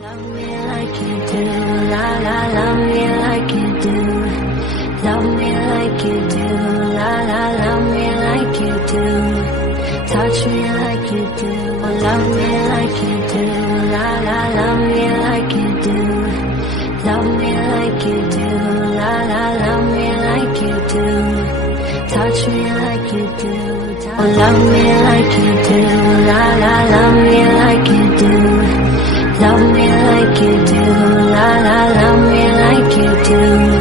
Love me like you do, la la, love me like you do. Love me like you do, la la, love me like you do. Touch me like you do, love me like you do, la la, love me like you do. Love me like you do, la la, love me like you do. Touch me like you do, love me like you do, la la, love me like you do. Love me like you do, la la, love me like you do.